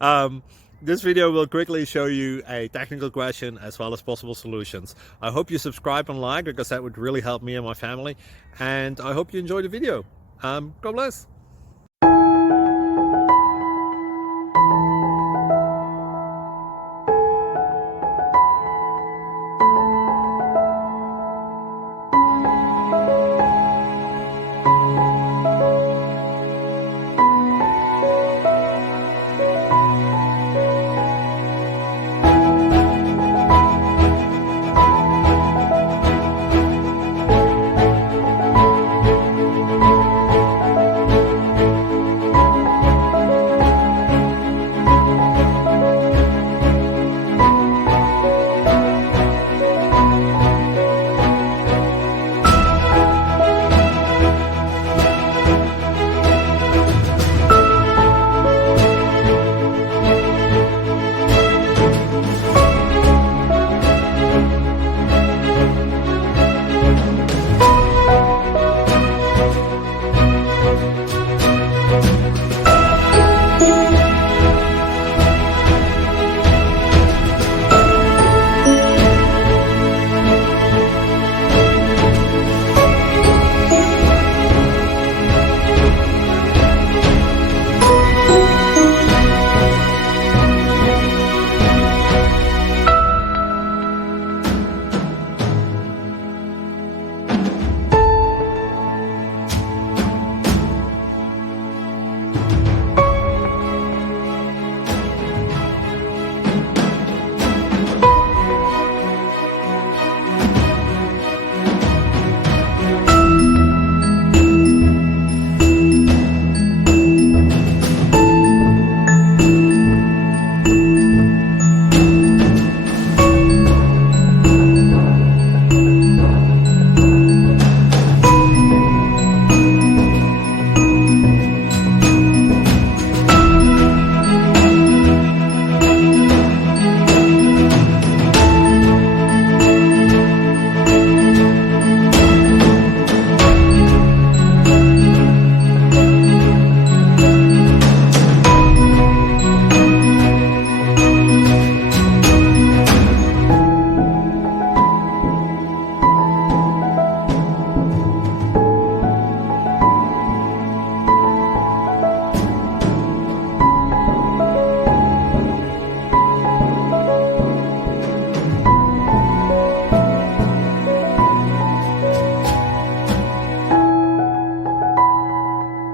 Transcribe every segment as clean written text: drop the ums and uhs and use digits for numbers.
um, this video will quickly show you a technical question as well as possible solutions. I hope you subscribe and like, because that would really help me and my family. And I hope you enjoy the video. God bless.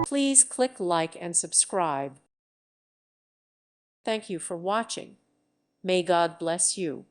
Please click like and subscribe. Thank you for watching. May God bless you.